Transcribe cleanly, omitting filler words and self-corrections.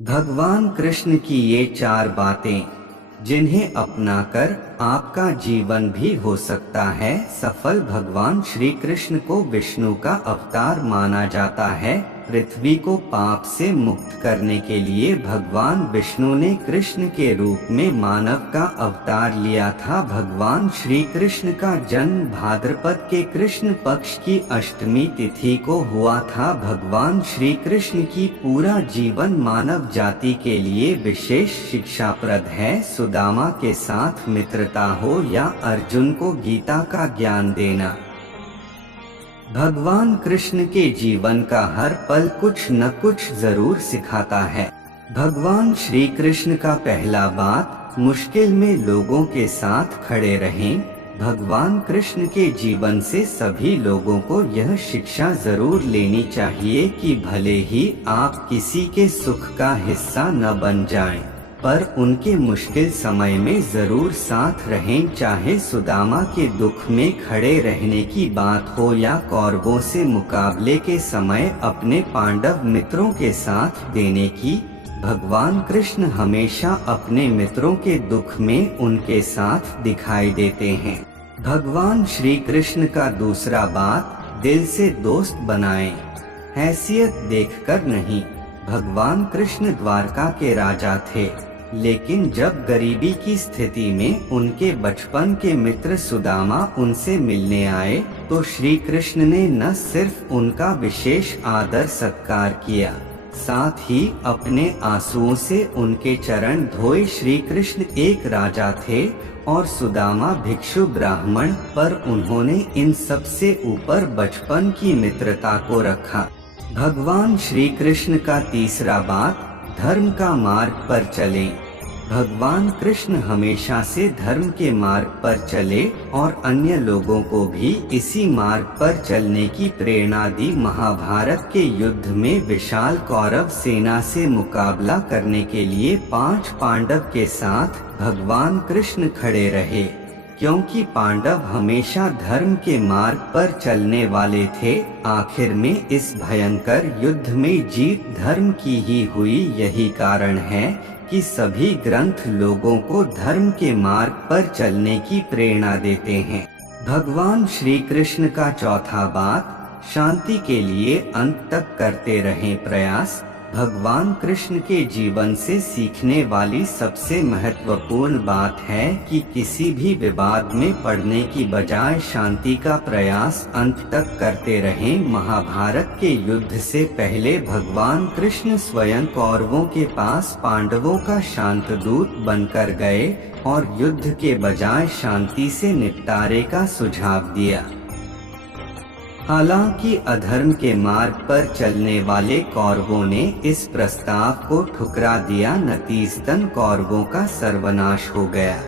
भगवान कृष्ण की ये चार बातें जिन्हें अपनाकर आपका जीवन भी हो सकता है सफल। भगवान श्री कृष्ण को विष्णु का अवतार माना जाता है। पृथ्वी को पाप से मुक्त करने के लिए भगवान विष्णु ने कृष्ण के रूप में मानव का अवतार लिया था। भगवान श्री कृष्ण का जन्म भाद्रपद के कृष्ण पक्ष की अष्टमी तिथि को हुआ था। भगवान श्री कृष्ण की पूरा जीवन मानव जाति के लिए विशेष शिक्षाप्रद है। सुदामा के साथ मित्रता हो या अर्जुन को गीता का ज्ञान देना, भगवान कृष्ण के जीवन का हर पल कुछ न कुछ जरूर सिखाता है। भगवान श्री कृष्ण का पहला बात, मुश्किल में लोगों के साथ खड़े रहें। भगवान कृष्ण के जीवन से सभी लोगों को यह शिक्षा जरूर लेनी चाहिए कि भले ही आप किसी के सुख का हिस्सा न बन जाएं, पर उनके मुश्किल समय में जरूर साथ रहें। चाहे सुदामा के दुख में खड़े रहने की बात हो या कौरवों से मुकाबले के समय अपने पांडव मित्रों के साथ देने की, भगवान कृष्ण हमेशा अपने मित्रों के दुख में उनके साथ दिखाई देते हैं। भगवान श्री कृष्ण का दूसरा बात, दिल से दोस्त बनाएं, हैसियत देखकर नहीं। भगवान कृष्ण द्वारका के राजा थे, लेकिन जब गरीबी की स्थिति में उनके बचपन के मित्र सुदामा उनसे मिलने आए तो श्री कृष्ण ने न सिर्फ उनका विशेष आदर सत्कार किया, साथ ही अपने आंसुओं से उनके चरण धोए। श्री कृष्ण एक राजा थे और सुदामा भिक्षु ब्राह्मण, पर उन्होंने इन सब से ऊपर बचपन की मित्रता को रखा। भगवान श्री कृष्ण का तीसरा बात, धर्म का मार्ग पर चलें। भगवान कृष्ण हमेशा से धर्म के मार्ग पर चले और अन्य लोगों को भी इसी मार्ग पर चलने की प्रेरणा दी। महाभारत के युद्ध में विशाल कौरव सेना से मुकाबला करने के लिए 5 पांडव के साथ भगवान कृष्ण खड़े रहे, क्योंकि पांडव हमेशा धर्म के मार्ग पर चलने वाले थे। आखिर में इस भयंकर युद्ध में जीत धर्म की ही हुई। यही कारण है कि सभी ग्रंथ लोगों को धर्म के मार्ग पर चलने की प्रेरणा देते हैं। भगवान श्री कृष्ण का चौथा बात, शांति के लिए अंत तक करते रहें प्रयास। भगवान कृष्ण के जीवन से सीखने वाली सबसे महत्वपूर्ण बात है कि किसी भी विवाद में पड़ने की बजाय शांति का प्रयास अंत तक करते रहें। महाभारत के युद्ध से पहले भगवान कृष्ण स्वयं कौरवों के पास पांडवों का शांत दूत बनकर गए और युद्ध के बजाय शांति से निपटारे का सुझाव दिया। हालांकि अधर्म के मार्ग पर चलने वाले कौरवों ने इस प्रस्ताव को ठुकरा दिया, नतीजतन कौरवों का सर्वनाश हो गया।